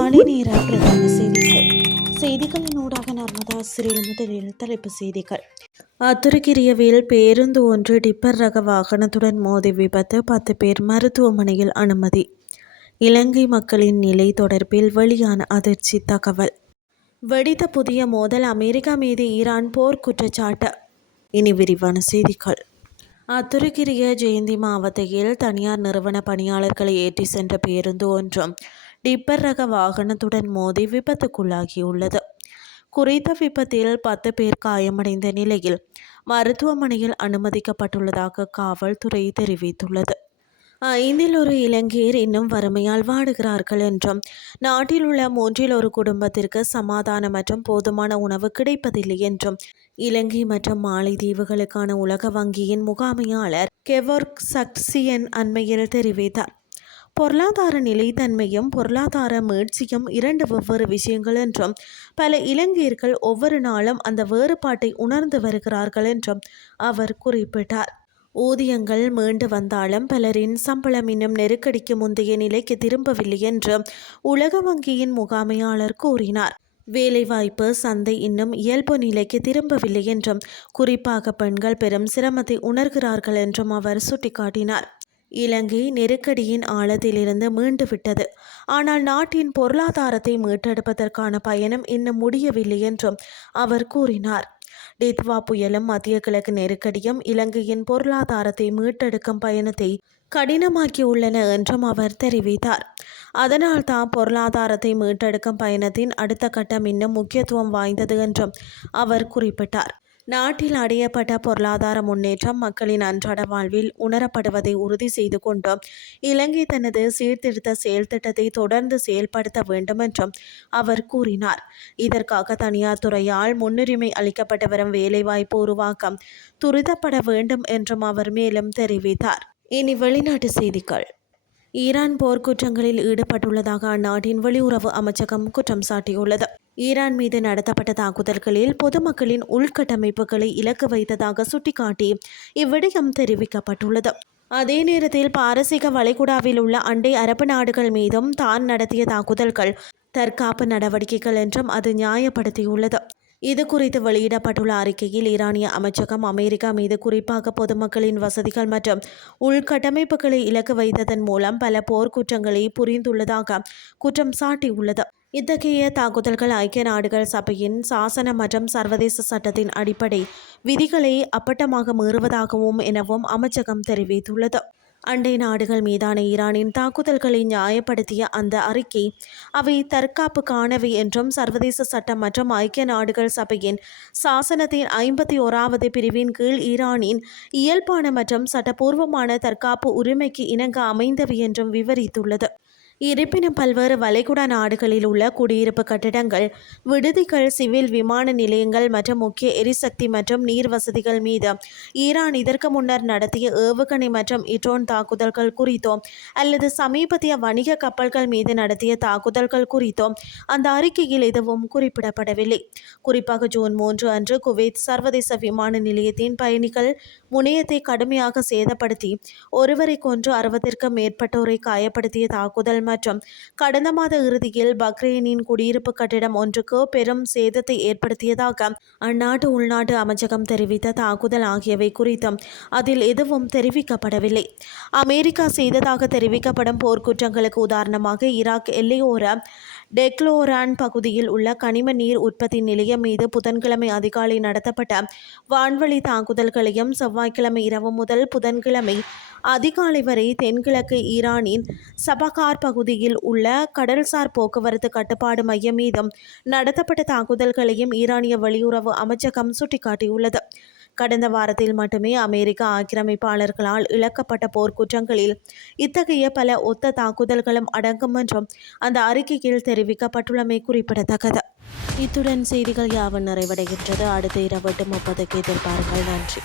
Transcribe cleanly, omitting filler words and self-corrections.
காலை நேர பிரதான செய்திகள். செய்திகளின் ஊடாக நர்மதா சிறில் முதலில் தலைப்பு செய்திகள். அத்துருக்கிரியவில் பேருந்து ஒன்று டிப்பர் ரக வாகனத்துடன் மோதி விபத்து, 10 பேர் மருத்துவமனையில் அனுமதி. இலங்கை மக்களின் நிலை தொடர்பில் வெளியான அதிர்ச்சி தகவல். வெடித்த புதிய மோதல், அமெரிக்கா மீது ஈரான் போர் குற்றச்சாட்டு. இனி விரிவான செய்திகள். அத்துருக்கிரிய ஜெயந்தி மாவட்டத்தில் தனியார் நிறுவன பணியாளர்களை ஏற்றி சென்ற பேருந்து ஒன்றும் டிப்பர் ரக வாகனத்துடன் மோதி விபத்துக்குள்ளாகியுள்ளது. குறித்த விபத்தில் 10 பேர் காயமடைந்த நிலையில் மருத்துவமனையில் அனுமதிக்கப்பட்டுள்ளதாக காவல்துறை தெரிவித்துள்ளது. 5 ஒரு இலங்கையர் இன்னும் வறுமையால் வாடுகிறார்கள் என்றும், நாட்டில் உள்ள 3 ஒரு குடும்பத்திற்கு சமாதான மற்றும் போதுமான உணவு கிடைப்பதில்லை என்றும் இலங்கை மற்றும் மாலைதீவுகளுக்கான உலக வங்கியின் முகாமையாளர் கெவோர்க் சக்சியன் அண்மையில் தெரிவித்தார். பொருளாதார நிலைத்தன்மையும் பொருளாதார மீட்சியும் 2 வெவ்வேறு விஷயங்கள் என்றும், பல இலங்கையர்கள் ஒவ்வொரு நாளும் அந்த வேறுபாட்டை உணர்ந்து வருகிறார்கள் என்றும் அவர் குறிப்பிட்டார். ஊதியங்கள் மீண்டு வந்தாலும் பலரின் சம்பளம் இன்னும் நெருக்கடிக்கு முந்தைய நிலைக்கு திரும்பவில்லை என்று உலக வங்கியின் முகாமையாளர் கூறினார். வேலைவாய்ப்பு சந்தை இன்னும் இயல்பு நிலைக்கு திரும்பவில்லை என்றும், குறிப்பாக பெண்கள் பெரும் சிரமத்தை உணர்கிறார்கள் என்றும் அவர் சுட்டிக்காட்டினார். இலங்கை நெருக்கடியின் ஆழத்திலிருந்து மீண்டுவிட்டது, ஆனால் நாட்டின் பொருளாதாரத்தை மீட்டெடுப்பதற்கான பயணம் இன்னும் முடியவில்லை என்றும் அவர் கூறினார். டித்வா புயலும் மத்திய கிழக்கு நெருக்கடியும் இலங்கையின் பொருளாதாரத்தை மீட்டெடுக்கும் பயணத்தை கடினமாக்கியுள்ளன என்றும் அவர் தெரிவித்தார். அதனால் தான் பொருளாதாரத்தை மீட்டெடுக்கும் பயணத்தின் அடுத்த கட்டம் இன்னும் முக்கியத்துவம் வாய்ந்தது என்றும் அவர் குறிப்பிட்டார். நாட்டில் அடையப்பட்ட பொருளாதார முன்னேற்றம் மக்களின் அன்றாட வாழ்வில் உணரப்படுவதை உறுதி செய்து கொண்டு இலங்கை தனது சீர்திருத்த செயல் திட்டத்தை தொடர்ந்து செயல்படுத்த வேண்டும் என்றும் அவர் கூறினார். இதற்காக தனியார் துறையால் முன்னுரிமை அளிக்கப்பட்டு வரும் வேலைவாய்ப்பு உருவாக்கம் துரிதப்பட வேண்டும் என்றும் அவர் மேலும் தெரிவித்தார். இனி வெளிநாட்டு செய்திகள். ஈரான் போர்க்குற்றங்களில் ஈடுபட்டுள்ளதாக அந்நாட்டின் வெளியுறவு அமைச்சகம் குற்றம் சாட்டியுள்ளது. ஈரான் மீது நடத்தப்பட்ட தாக்குதல்களில் பொதுமக்களின் உள்கட்டமைப்புகளை இலக்கு வைத்ததாக சுட்டிக்காட்டி இவ்விடயம் தெரிவிக்கப்பட்டுள்ளது. அதே நேரத்தில் பாரசீக வளைகுடாவில் உள்ள அண்டை அரபு நாடுகள் மீதும் தான் நடத்திய தாக்குதல்கள் தற்காப்பு நடவடிக்கைகள் என்றும் அது நியாயப்படுத்தியுள்ளது. இது குறித்து வெளியிடப்பட்டுள்ள அறிக்கையில் ஈரானிய அமைச்சகம் அமெரிக்கா மீது குறிப்பாக பொதுமக்களின் வசதிகள் மற்றும் உள்கட்டமைப்புகளை இலக்கு வைத்ததன் மூலம் பல போர்க்குற்றங்களை புரிந்துள்ளதாக குற்றம் சாட்டியுள்ளது. இத்தகைய தாக்குதல்கள் ஐக்கிய நாடுகள் சபையின் சாசன மற்றும் சர்வதேச சட்டத்தின் அடிப்படை விதிகளை அப்பட்டமாக மீறுவதாகவும் எனவும் அமைச்சகம் தெரிவித்துள்ளது. அண்டை நாடுகள் மீதான ஈரானின் தாக்குதல்களை நியாயப்படுத்திய அந்த அறிக்கை அவை தற்காப்புக்கானவை என்றும், சர்வதேச சட்டம் மற்றும் ஐக்கிய நாடுகள் சபையின் சாசனத்தின் 51வது பிரிவின் கீழ் ஈரானின் இயல்பான மற்றும் சட்டபூர்வமான தற்காப்பு உரிமைக்கு இணங்க அமைந்தவை என்றும் விவரித்துள்ளது. இருப்பினும் பல்வேறு வளைகுடா நாடுகளில் உள்ள குடியிருப்பு கட்டிடங்கள், விடுதிகள், சிவில் விமான நிலையங்கள் மற்றும் முக்கிய எரிசக்தி மற்றும் நீர் வசதிகள் மீது ஈரான் இதற்கு முன்னர் நடத்திய ஏவுகணை மற்றும் ட்ரோன் தாக்குதல்கள் குறித்தோ அல்லது சமீபத்திய வணிக கப்பல்கள் மீது நடத்திய தாக்குதல்கள் குறித்தோ அந்த அறிக்கையில் எதுவும் குறிப்பிடப்படவில்லை. குறிப்பாக ஜூன் 3 அன்று குவைத் சர்வதேச விமான நிலையத்தின் பயணிகள் முனையத்தை கடுமையாக சேதப்படுத்தி ஒருவரை கொன்று 60க்கும் மேற்பட்டோரை காயப்படுத்திய தாக்குதல் மற்றும் கடந்த மாத இறுதியில் பக்ரைனின் குடியிருப்பு கட்டிடம் ஒன்றுக்கு பெரும் சேதத்தை ஏற்படுத்தியதாக அந்நாட்டு உள்நாட்டு அமைச்சகம் தெரிவித்த தாக்குதல் ஆகியவை குறித்தும் அதில் எதுவும் தெரிவிக்கப்படவில்லை. அமெரிக்கா செய்ததாக தெரிவிக்கப்படும் போர்க்குற்றங்களுக்கு உதாரணமாக ஈராக் எல்லையோர டெக்லோரான் பகுதியில் உள்ள கனிம நீர் உற்பத்தி நிலையம் மீது புதன்கிழமை அதிகாலை நடத்தப்பட்ட வான்வழி தாக்குதல்களையும், செவ்வாய்க்கிழமை இரவு முதல் புதன்கிழமை அதிகாலை வரை தென்கிழக்கு ஈரானின் சபகார் பகுதியில் உள்ள கடல்சார் போக்குவரத்து கட்டுப்பாடு மையம் மீதும் நடத்தப்பட்ட தாக்குதல்களையும் ஈரானிய வெளியுறவு அமைச்சகம் சுட்டிக்காட்டியுள்ளது. கடந்த வாரத்தில் மட்டுமே அமெரிக்க ஆக்கிரமிப்பாளர்களால் இழக்கப்பட்ட போர்க்குற்றங்களில் இத்தகைய பல ஒத்த தாக்குதல்களும் அடங்கும் என்றும் அந்த அறிக்கையில் தெரிவிக்கப்பட்டுள்ளமை குறிப்பிடத்தக்கது. இத்துடன் செய்திகள் யாவும் நிறைவடைகின்றது. அடுத்த இரவு 8:30 எதிர்பாருங்கள். நன்றி.